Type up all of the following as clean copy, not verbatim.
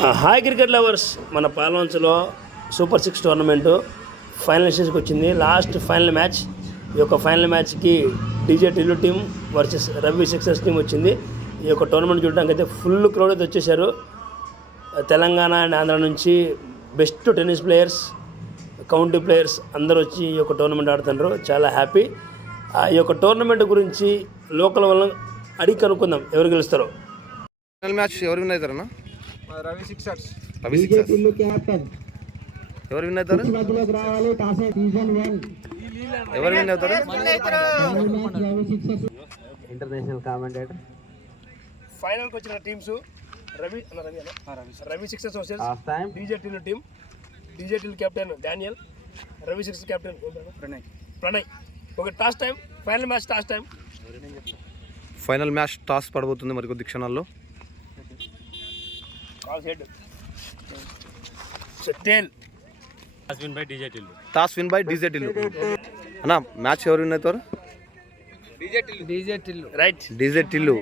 Hi cricket lovers, మన పాల్వంచలో సూపర్ 6 tournament final స్టేజ్కి వచ్చింది. Last final match. ఈ యొక్క ఫైనల్ మ్యాచ్కి DJ Tillu team versus Ravi sixers team వచ్చింది. ఈ యొక్క టోర్నమెంట్ చూడడానికి అయితే ఫుల్ క్రౌడ్ అయితే వచ్చేసారు. తెలంగాణ అండ్ ఆంధ్ర నుంచి best tennis players, county players అందరూ వచ్చి ఈ యొక్క టోర్నమెంట్ ఆడుతున్నారు. చాలా హ్యాపీ. ఈ యొక్క టోర్నమెంట్ గురించి లోకల్ వాళ్ళని అడిగి కనుక్కుందాం ఎవరు గెలుస్తారో. ఫైనల్ మ్యాచ్ ఎవరు విన్ అవుతారన్నా? రవి సిక్సర్స్. ఎవరు విన్ అవుతారు? ఎవరు విన్ అవుతారు? International commentator. ఫైనల్కి వచ్చిన teams Ravi sixers versus DJ Tillu team. DJ Tillu captain Daniel, Ravi sixers captain Pranay. ఒక toss time, final match toss time. Final match toss పడబోతుంది మరికొద్ది క్షణాల్లో. Toss win by DJ Tillu. అన్నా మ్యాచ్ ఎవరు విన్ అవుతారు? DJ Tillu. Right, DJ Tillu.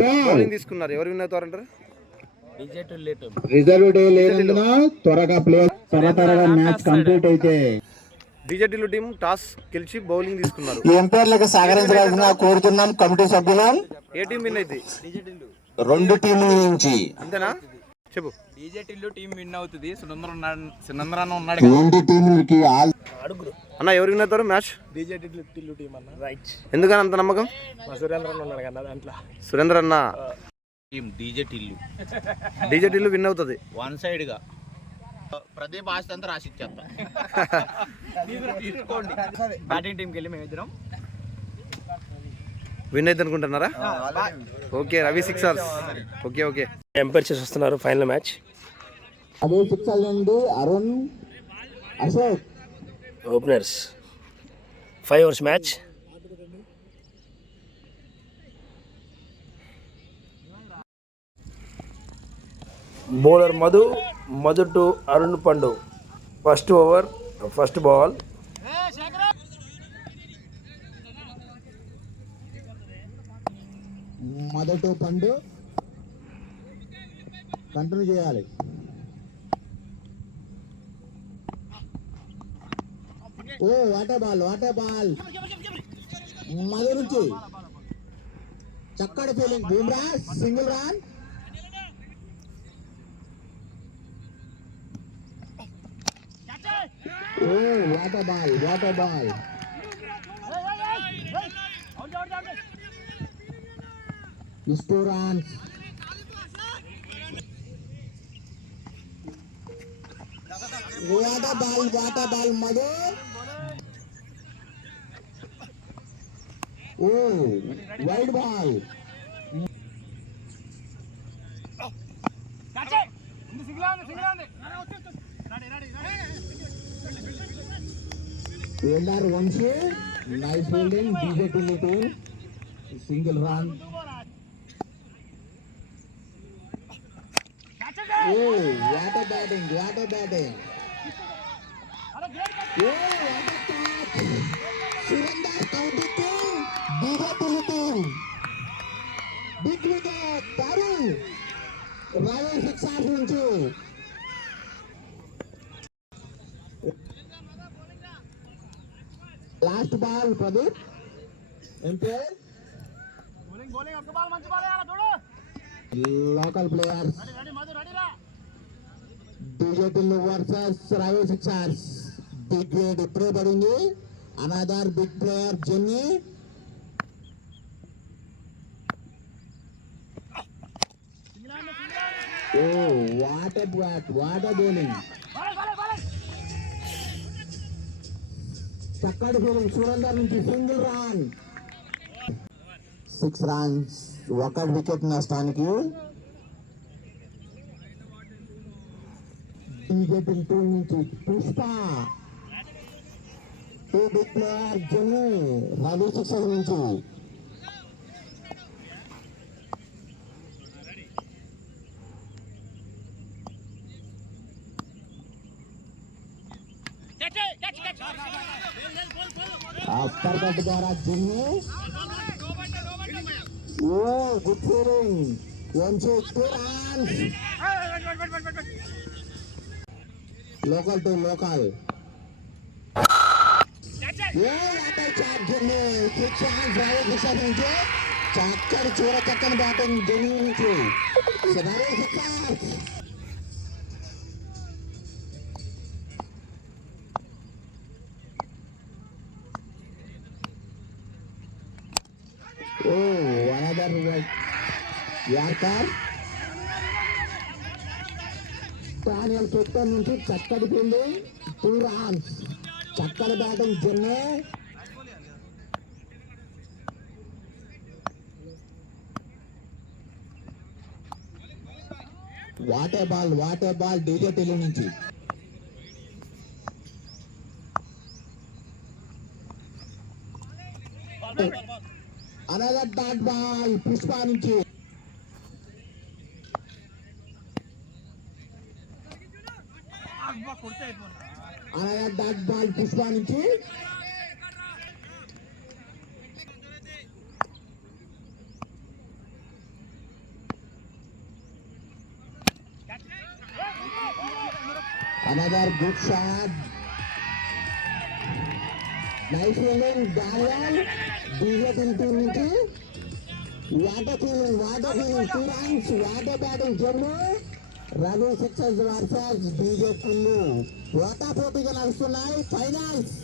Bowling తీసుకున్నారు. ఎవరు విన్ అవుతారు అంటారు? రిజర్వ్ డే లేనందున త్వరగా త్వరగా మ్యాచ్ కంప్లీట్ అయితే డీజే టిల్లు టీం టాస్ గెలిచి బౌలింగ్ తీసుకున్నారు. ఎంపైర్లకు సహకరించాల్సిన కోరుతున్నాం కమిటీ సభ్యులు. ఏ టీం విన్ అయితే? రెండు టీంల నుంచి. అంతేనా? చెప్పు. డీజే టిల్లు టీం విన్ అవుతుంది. సునందరన్న ఉన్నాడు. రెండు టీంలకి అన్న ఎవరు విన్ అవుతారు మ్యాచ్? డీజే టిల్లు టీం అన్న. రైట్. ఎందుకని అంత నమ్మకం? సురేంద్ర ఉన్నాడు కదా దాంట్లో. సురేంద్ర అన్న టీం డీజే టిల్లు. డీజే టిల్లు విన్ అవుతుంది. వన్ సైడ్ గా ప్రదీప్ ఆస్తి అంతా రాసిచ్చేస్తా. తీసుకోండి. బ్యాటింగ్ టీంకి వెళ్ళి మేము ఇద్దరం విన్ అయితే అనుకుంటున్నారా? Okay, Ravi sixers. Okay okay. Umpire చేసి వస్తున్నారు ఫైనల్ మ్యాచ్. అదే సిక్సర్ నుండి అరుణ్, అశోక్ ఓపెనర్స్. 5 overs మ్యాచ్. Bowler Madhu to Arun Pandu. First over, first ball. మొదటి పండు కంటిన్యూ చేయాలి. ఓ వాటర్ బాల్ మధు నుంచి చక్కటి fielding. Bumrah single run. Oh what a ball. Two runs. Water ball, Madhu. Oh, wide ball. Fielder Vanshi, nice fielding. DJ Tillu team, single run. Oh, what a batting. Oh, what a catch. Surrender county team, DJ Tillu team. Big wicket, Tarun. Ryan Sixers నుంచి. Last ball, Pradeep. Empire. Local players. DJ Tillu versus Ravi Sixers. Big grade ఇప్పుడే పడింది. Another big player Jenny. Oh, what a bowling. చక్కటి fielding. Surender నుంచి single run. 6 runs. ఒక wicket నష్టానికి. DJ Tillu నుంచి Pushpa. 2 big player Jenny. Ravi sixer నుంచి. Upper ద్వారా Jimmy oh good fielding Vamshi 2 runs local to local a attack chat Jimmy 6 runs రవి కిషన్ నుంచి చక్కని చక్కని బ్యాటింగ్ జిమ్మి నుంచి Ravi sixers another Yorker. Daniel Captain నుంచి చక్కటి ఫీల్డింగ్ 2 runs చక్కటి బ్యాటింగ్ Chennai what a ball DJ Tillu నుంచి అనదర్ డాట్ బాల్ పుష్ప నుంచి అనదర్ డాట్ బాల్ పుష్ప నుంచి another good shot nice fielding Daniel DJ Tillu నుంచి what a fielding 2 runs what a batting Jammu Ravi sixers versus DJ Tillu పోటాపోటీగా నడుస్తున్నాయి ఫైనల్స్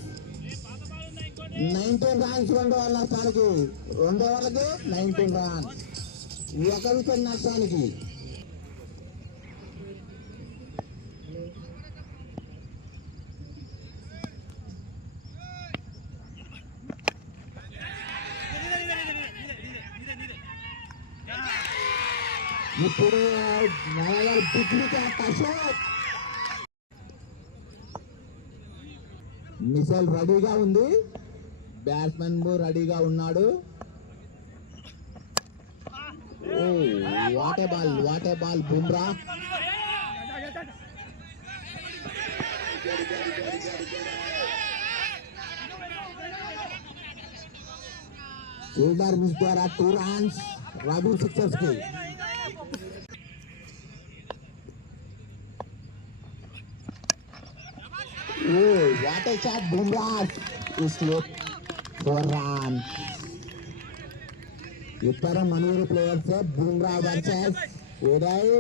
19 runs 2 ఓవర్ల నష్టానికి 2 ఓవర్లకి 19 runs 1 వికెట్ నష్టానికి ఇప్పుడు నగర్ బిగ్గా అశోక్ మిసైల్ రెడీగా ఉంది బ్యాట్స్మెన్ రెడీగా ఉన్నాడు what a ball Bumrah fielder miss ద్వారా 2 runs రవి సిక్సర్స్ కి what a shot Bumrah is look 4 runs ఇద్దరు మనూరు players Bumrah versus Uday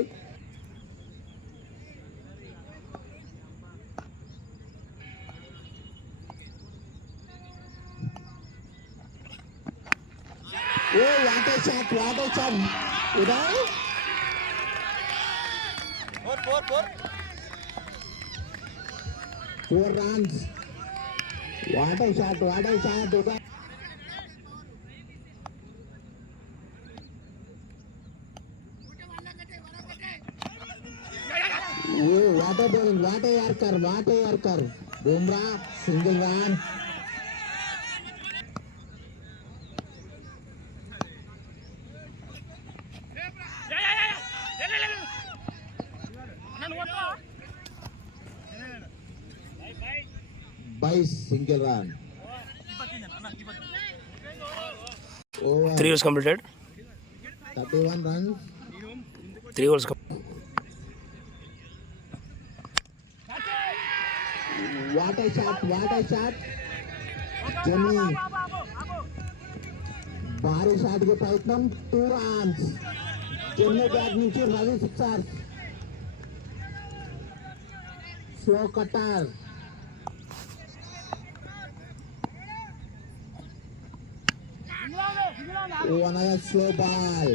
what a shot Uday 4 runs what a shot Uday what a bowling what a Yorker Bumrah single run by single run over 3 overs completed. 31 runs 3 overs. what a shot Jenny భారీ shot కి ప్రయత్నం 2 runs Chennai bat నుంచి Ravi sixers slow cutter another slow ball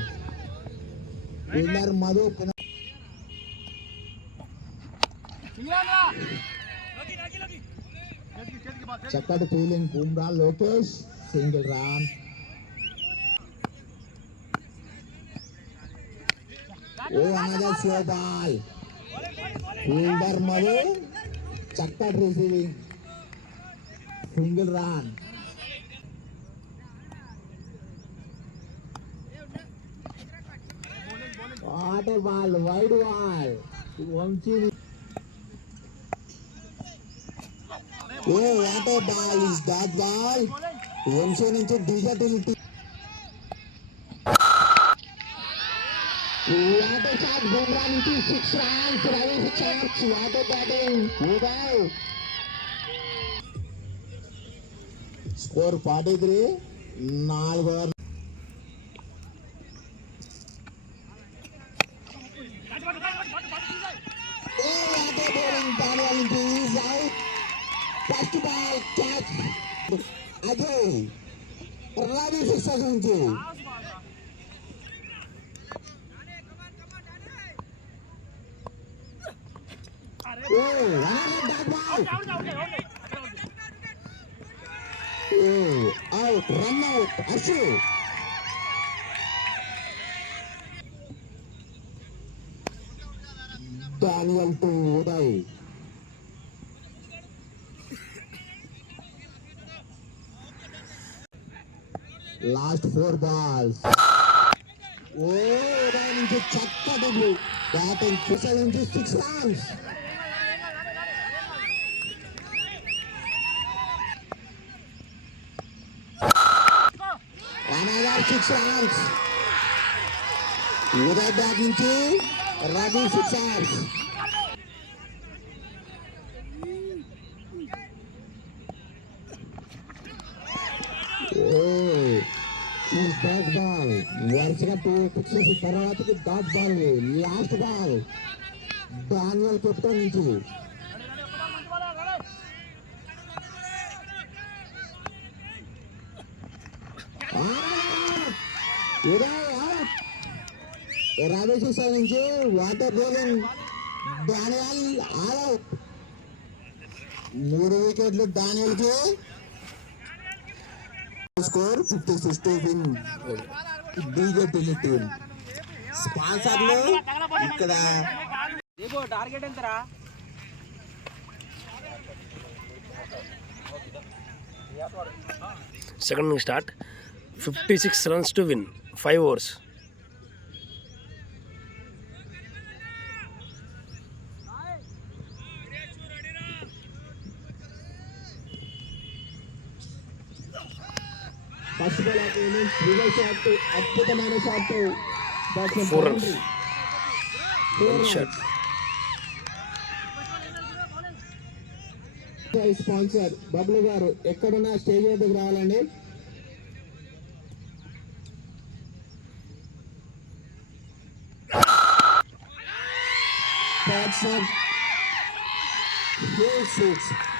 fielder Madhu చక్కటి fielding Bumrah Lokesh single run another slow ball fielder Madhu చక్కటి receiving single run what a ball wide ball Vamshi what a ball is that ball Vamshi నుంచి డిజటిలిటీ what a shot Bumrah నుంచి 6 runs Ravi sixers what a batting Uday score 43 4 over first ball catch Ajay Ravi సిక్సర్స్ నుంచి out run out Ashu Daniel to Uday last 4 balls Uday into chakkadi batting Kushal into 6 runs another 6 runs Uday back into Ravi sixers is that ball వరుసగా 2 sixes తర్వాతకి dot ball last ball Daniel captain నుంచి Ravi sixer నుంచి water bowling Daniel all out 3 వికెట్లు Daniel కి score 56 to win DJ team స్పాన్సర్లు ఇక్కడ target ఎంతరా? Second inning start 56 runs to win 5 overs. First ball of innings reverse shot అద్భుతమైన shot 4 runs. One shot. Sponsor Bablu garu ఎక్కడున్నా stage వద్దకు రావాలండి.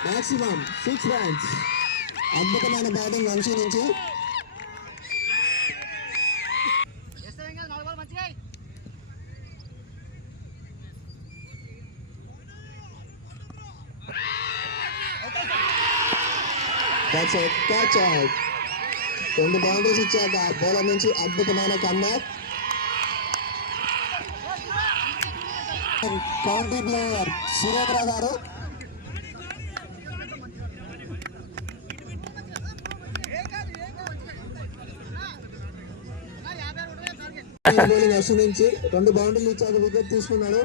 మాక్సిమం 6 runs అద్భుతమైన బ్యాటింగ్ వంశీ నుంచి క్యాచ్ అవుట్ 2 బౌండరీస్ ఇచ్చాక బౌలర్ నుంచి అద్భుతమైన కమ్బ్యాక్. కౌంటీ ప్లేయర్ సురేంద్ర గారు బౌలింగ్ అశ్విన్ నుంచి 2 బౌండరీలు ఇచ్చాక వికెట్ తీసుకున్నాడు.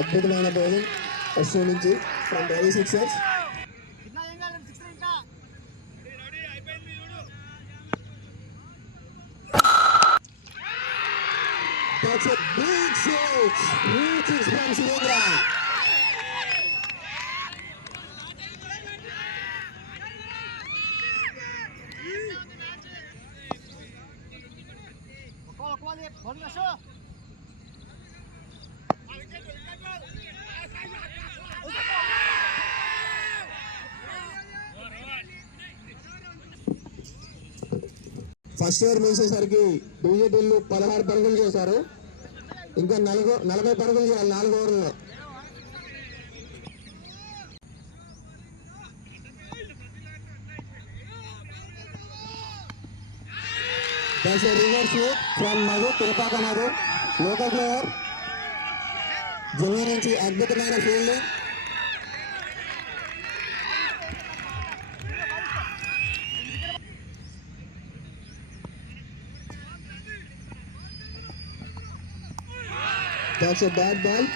అద్భుతమైన బౌలింగ్ అశ్విన్ నుంచి from Ravi sixers. That's a big six. Huge six from Surendra. First over ముగిసేసరికి డీజేటీలు 16 పరుగులు చేశారు. ఇంకా 40 పరుగులు చేయాలి 4 ఓవర్లో. Reverse from Madhu Tirupaka Madhu local player junior నుంచి అద్భుతమైన fielding. That's a bad ball.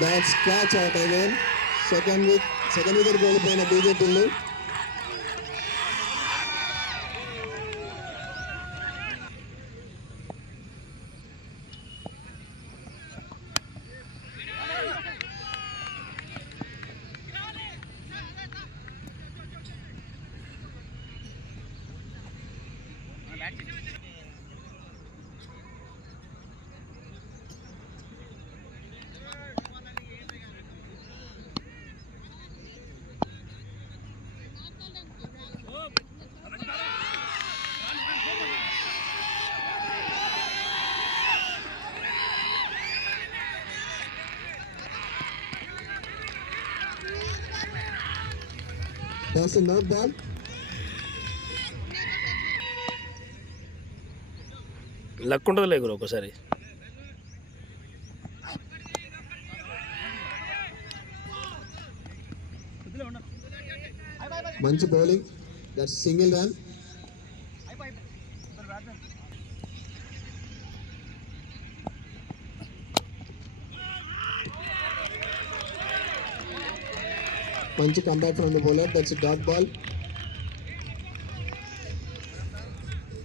That's catch out again. Second wicket కోల్పోయిన బీజేపీలు. That's a not ball. Luck ఉంటుంది లేకురు ఒకసారి. మంచి బౌలింగ్. That's single run. మంచి comeback from the bowler. That's dot ball.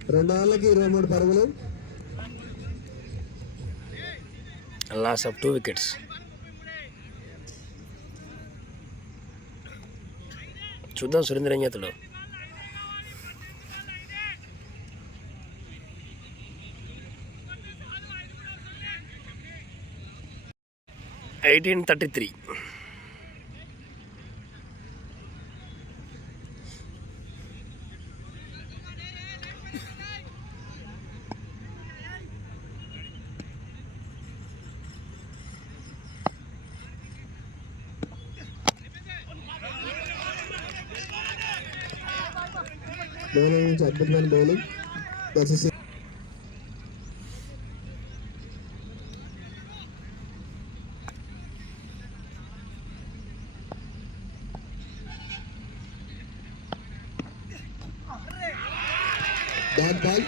2 ఓవర్లకి 23 పరుగులు. Loss of 2 wickets. చూద్దాం సురేంద్ర ఏం చేస్తాడు. $18.33. బౌలింగ్ నుంచి అద్భుతమైన bowling. That's dot ball.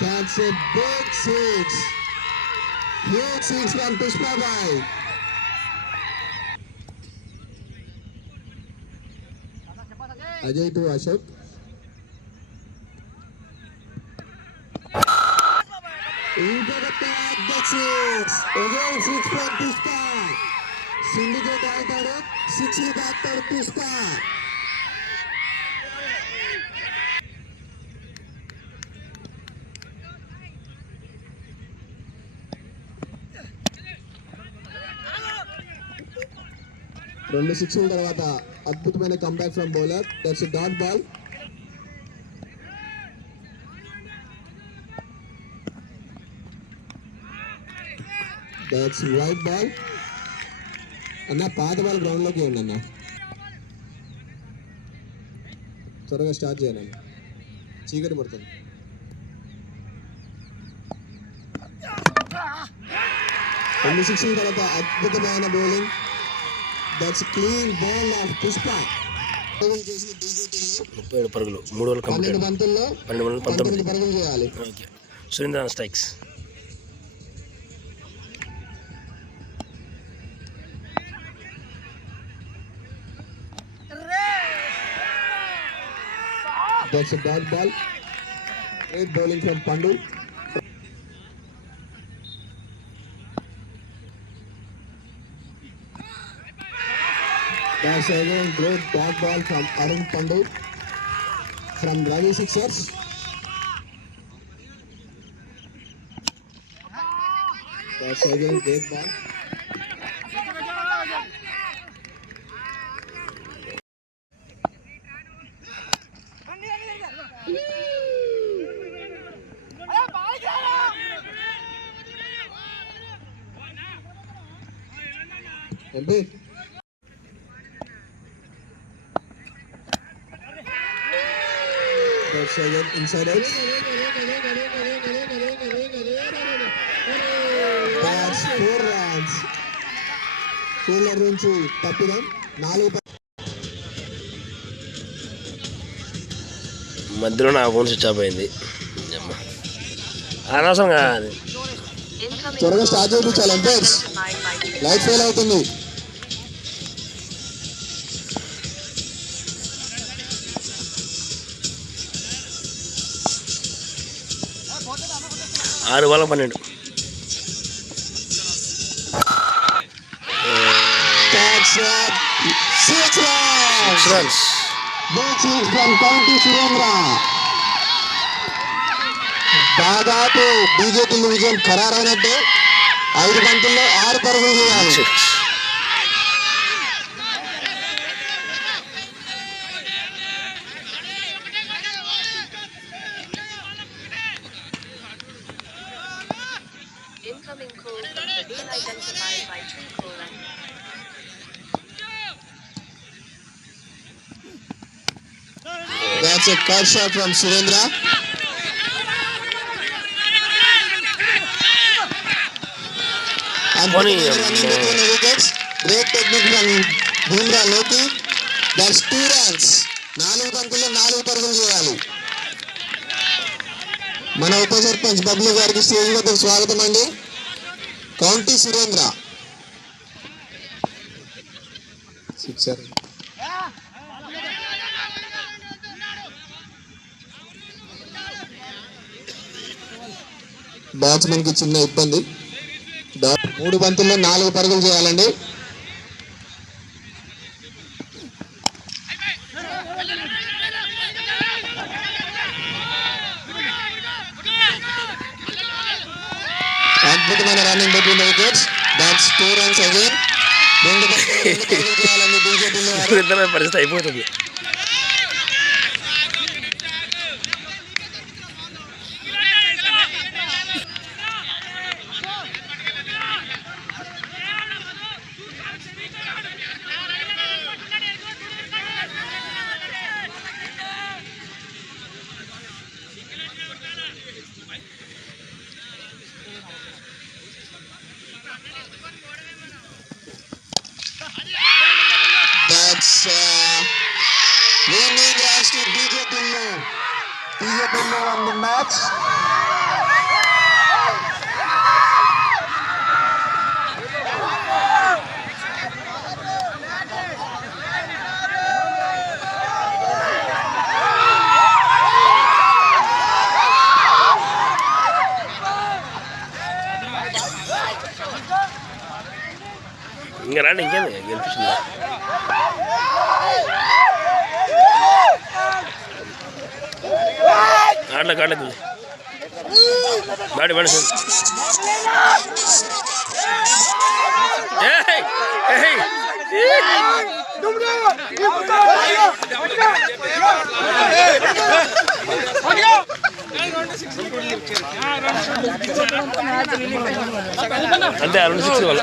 That's a big six. Huge six from Pushpa Bhai. Ajay to Ashok. Into the tag, that's six. Again six from Pushpa. Syndicate ఆడతాడు. 6 ఆడతాడు Pushpa. రెండు సిక్స్ల తర్వాత అద్భుతమైన comeback from bowler. That's dot ball. That's white ball. అన్న పాత బాల్ గ్రౌండ్లోకి ఇవ్వండి అన్న. త్వరగా స్టార్ట్ చేయండి అన్న, చీకటి పడుతుంది. రెండు సిక్స్ల తర్వాత అద్భుతమైన bowling. That's clean ball of Pushpa. 37 పరుగులు 3 ఓవర్లు కంప్లీట్. 12 బంతుల్లో 19 పరుగులు చేయాలి. ఓకే. Surendra strikes. That's a dot ball. Great bowling from Pandu. That's again great dot ball from Arun Pandu from Ravi Sixers. That's again great ball. MP inside out. That's 4 runs. Fielder నుంచి తప్పిదం 4. మధ్యలో నా phone switch off అయింది. అనవసరంగా త్వరగా స్టార్ట్ చేయించాలి empires. Light fail అవుతుంది. ఆరు బాల్ 12. Six runs. This is from County Surendra. దాదాపు బీజేపీ విజయం ఖరారైనట్టే. 5 బంతుల్లో 6 పరుగులు చేయాలి. Incoming call from the being identified by true caller. That's a cut shot from Surendra. And Funny, running between the wickets. Great technique from Bumrah Loki. That's 2 runs. 4 బంతుల్లో 4 పరుగులు చేయాలి. మన ఉప సర్పంచ్ బబ్లు గారికి స్టేజ్ వద్ద స్వాగతం అండి. కౌంటీ సురేంద్ర. సిక్సర్. బ్యాట్స్మెన్ కి చిన్న ఇబ్బంది. 3 బంతుల్లో 4 పరుగులు చేయాలండి. అద్భుతమైన running between the wickets. That's 2 runs again. 2 పరుగులు చేయాలండి బీజేపీ. పరిస్థితి అయిపోతుంది. That's winning runs to BJP on the match. ఇంకా రాండి, ఇంకేంది గెలిపించింది. ఆడలకు బాడి బాడి అంతే 2 6 వల్ల.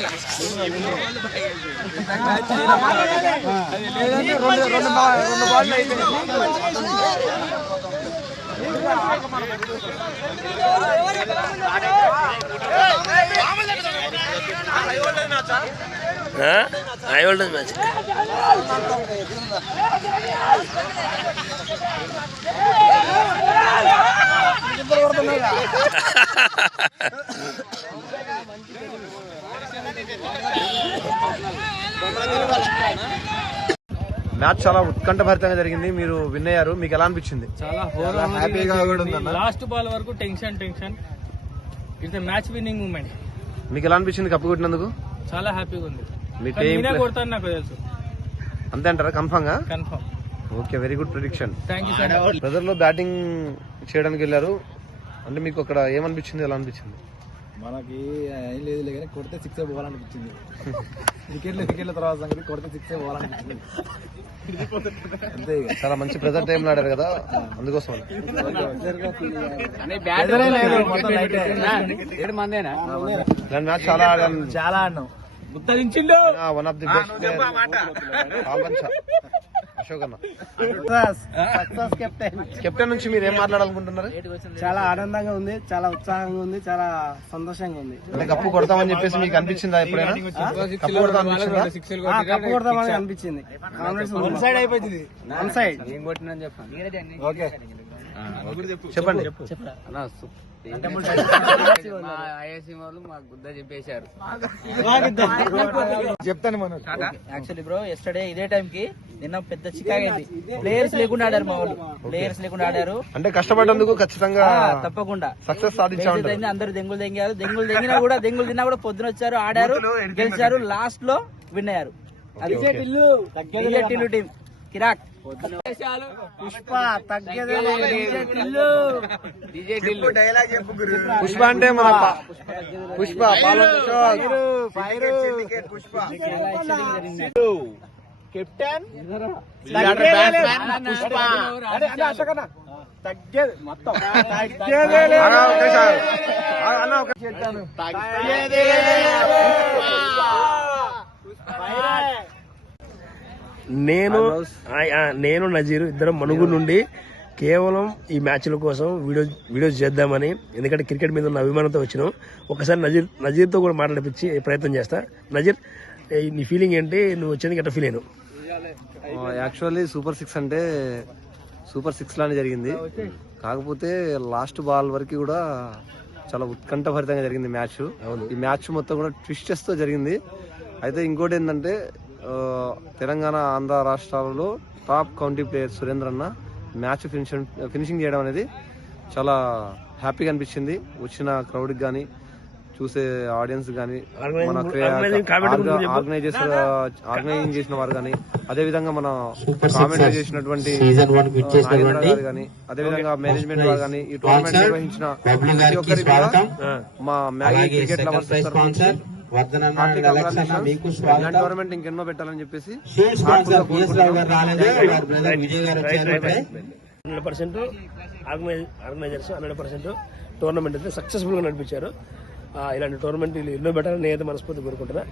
High voltage match. మ్యాచ్ చాలా ఉత్కంఠభరితంగా జరిగింది. మీరు విన్ అయ్యారు. మీకు ఎలా అనిపించింది? చాలా హ్యాపీగా కూడా ఉంది. లాస్ట్ బాల్ వరకు tension it's match winning moment. మీకు ఎలా అనిపించింది కప్పు కొట్టినందుకు? చాలా హ్యాపీగా ఉంది. మీ టీం కొడతాను నాకు తెలుసు. అంతే అంటారా? కన్ఫర్మ్ గా? Confirm. Okay, very good prediction. Thank you sir. Brother లో బ్యాటింగ్ చేయడానికి వెళ్ళారు అంటే మీకు అక్కడ ఏమనిపించింది, ఎలా అనిపించింది? మనకి ఏం లేదు కానీ కొడితే 6 పోవాలనిపించింది. వికెట్ల తర్వాత సంగతి కొడితే 6 పోవాలనిపించింది. అంతే. చాలా మంచి ప్రెజర్ టైంలో ఆడారు కదా, అందుకోసం. మొత్తం లైట్ 7 మందేనా మ్యాచ్ చాలా ఆడాను. చాలా ఆడినాం. ఉత్తరించిండు. One of the best player Palvancha Ashok అన్న. కెప్టెన్ నుంచి మీరు ఏం మాట్లాడాలనుకుంటున్నారు? చాలా ఆనందంగా ఉంది, చాలా ఉత్సాహంగా ఉంది, చాలా సంతోషంగా ఉంది. అంటే కప్పు కొడతామని చెప్పేసి మీకు అనిపించిందా ఎప్పుడైనా? కప్పు కొడతాం అనిపించిందా? కప్పు కొడతామని అనిపించింది. వన్ సైడ్ అయిపోయింది, వన్ సైడ్. ఓకే చెప్పండి. ఐఎస్సీ వాళ్ళు మాకు గుద్ద చెప్పేశారు. చెప్తాను మనం. యాక్చువల్లీ బ్రో ఎస్టర్డే ఇదే టైం కి నిన్న పెద్ద చికాగైంది. ప్లేయర్స్ లేకుండా ఆడారు మా వాళ్ళు, ప్లేయర్స్ లేకుండా ఆడారు. అంటే కష్టపడ్డందుకు ఖచ్చితంగా తప్పకుండా సక్సెస్ సాధించారు. అందరూ దెంగులు దెంగారు, దెంగులు తిన్నా కూడా పొద్దున వచ్చారు, ఆడారు, గెలిచారు, లాస్ట్ లో విన్ అయ్యారు. అది టిల్లు టీం కిరాక్. పుష్ప తగ్గేదే పుష్ప అంటే మన పుష్ప కెప్టెన్ పుష్ప తగ్గేది మొత్తం నేను నజీర్ ఇద్దరం మనుగు నుండి కేవలం ఈ మ్యాచ్ల కోసం వీడియోస్ చేద్దామని, ఎందుకంటే క్రికెట్ మీద ఉన్న అభిమానంతో వచ్చినాం. ఒకసారి నజీర్తో కూడా మాట్లాడిపించి ప్రయత్నం చేస్తా. నజీర్, నీ ఫీలింగ్ ఏంటి? నువ్వు వచ్చేందుకు ఎట్లా ఫీల్ అయినావు? యాక్చువల్లీ సూపర్ 6 అంటే సూపర్ 6 లానే జరిగింది. కాకపోతే లాస్ట్ బాల్ వరకు కూడా చాలా ఉత్కంఠభరితంగా జరిగింది మ్యాచ్. ఈ మ్యాచ్ మొత్తం కూడా ట్విస్టెస్ తో జరిగింది. అయితే ఇంకోటి ఏంటంటే తెలంగాణ, ఆంధ్ర రాష్ట్రాలలో టాప్ కౌంటీ ప్లేయర్ సురేంద్ర అన్న మ్యాచ్ ఫినిషింగ్ చేయడం అనేది చాలా హ్యాపీగా అనిపించింది. వచ్చిన క్రౌడ్కి కానీ, చూసే ఆడియన్స్ కానీ, మన ఆర్గనైజింగ్ చేసిన వారు కానీ, అదేవిధంగా మన కామెంటరీ చేసినటువంటి నాగేంద్ర గారు కానీ, అదేవిధంగా మేనేజ్మెంట్ వారు కానీ, ఈ టోర్నమెంట్ నిర్వహించిన ప్రతి ఒక్కరికి కూడా మా మ్యాగీ క్రికెట్ లవర్స్ టోర్నమెంట్ ఇంకెన్నో పెట్టాలని చెప్పేసి 100% ఆర్గనైజర్స్ 100% టోర్నమెంట్ అయితే సక్సెస్ఫుల్ గా నడిపించారు. ఇలాంటి టోర్నమెంట్ ఎన్నో పెట్టాలని నేనైతే మనస్ఫూర్తి కోరుకుంటున్నా.